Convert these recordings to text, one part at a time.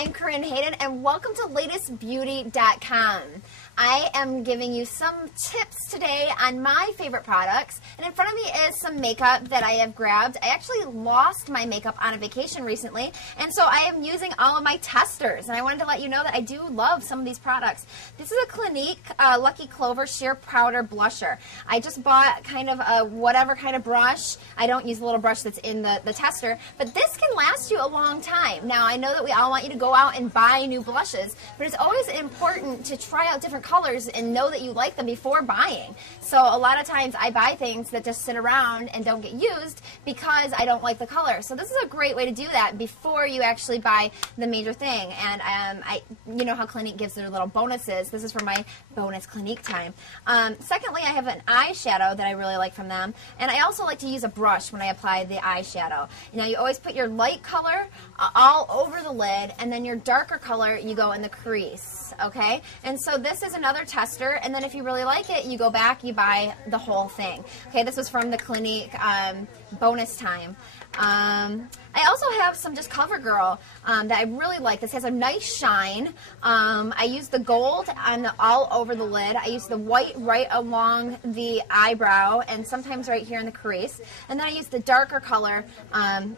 I'm Corinne Hayden, and welcome to latestbeauty.com. I am giving you some tips today on my favorite products, and in front of me is some makeup that I have grabbed. I actually lost my makeup on a vacation recently, and so I am using all of my testers, and I wanted to let you know that I do love some of these products. This is a Clinique Lucky Clover Sheer Powder Blusher. I just bought kind of a whatever kind of brush. I don't use the little brush that's in the tester, but this can last you a long time. Now, I know that we all want you to go out and buy new blushes, but it's always important to try out different colors and know that you like them before buying. So a lot of times I buy things that just sit around and don't get used because I don't like the color. So this is a great way to do that before you actually buy the major thing. And you know how Clinique gives their little bonuses. This is for my bonus Clinique time. Secondly, I have an eyeshadow that I really like from them, and I also like to use a brush when I apply the eyeshadow. You know, you always put your light color all over the lid, and then your darker color you go in the crease, okay? And so this is another tester, and then if you really like it, you go back, you buy the whole thing. Okay, this was from the Clinique bonus time. I also have some just CoverGirl that I really like. This has a nice shine. I use the gold all over the lid. I use the white right along the eyebrow and sometimes right here in the crease. And then I use the darker color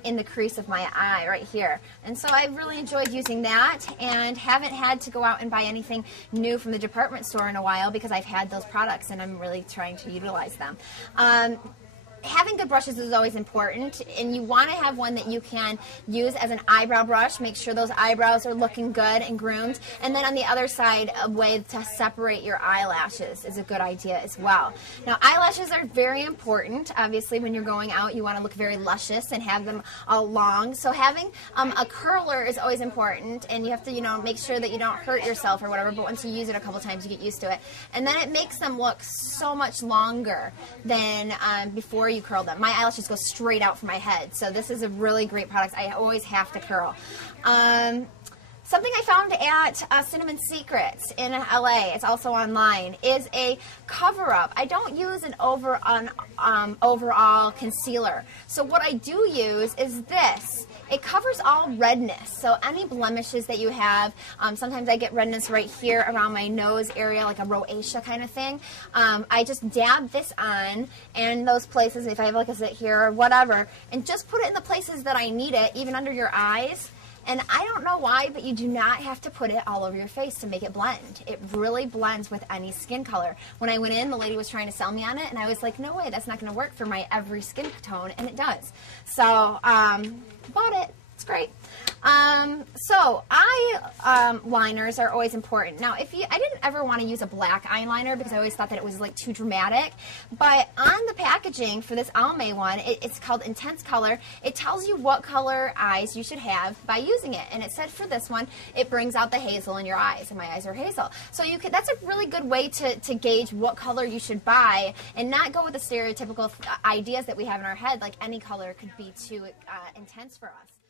in the crease of my eye right here. And so I really enjoyed using that and haven't had to go out and buy anything new from the department store in a while because I've had those products and I'm really trying to utilize them. Having good brushes is always important, and you want to have one that you can use as an eyebrow brush. Make sure those eyebrows are looking good and groomed. And then on the other side, a way to separate your eyelashes is a good idea as well. Now, eyelashes are very important. Obviously, when you're going out, you want to look very luscious and have them all long. So having a curler is always important, and you have to, you know, make sure that you don't hurt yourself or whatever, but once you use it a couple times, you get used to it. And then it makes them look so much longer than before you curl them. My eyelashes go straight out from my head, so this is a really great product. I always have to curl. Something I found at Cinnamon Secrets in LA, it's also online, is a cover-up. I don't use an overall concealer. So what I do use is this. It covers all redness, so any blemishes that you have, sometimes I get redness right here around my nose area, like a rosacea kind of thing. I just dab this on, and those places, if I have like a zit here or whatever, and just put it in the places that I need it, even under your eyes. And I don't know why, but you do not have to put it all over your face to make it blend. It really blends with any skin color. When I went in, the lady was trying to sell me on it, and I was like, no way, that's not going to work for my every skin tone, and it does. So, bought it. It's great. So eyeliners are always important. Now, I didn't ever want to use a black eyeliner because I always thought that it was like too dramatic. But on the packaging for this Almay one, it's called Intense Color. It tells you what color eyes you should have by using it. And it said for this one, it brings out the hazel in your eyes, and my eyes are hazel. So that's a really good way to gauge what color you should buy and not go with the stereotypical ideas that we have in our head, like any color could be too intense for us.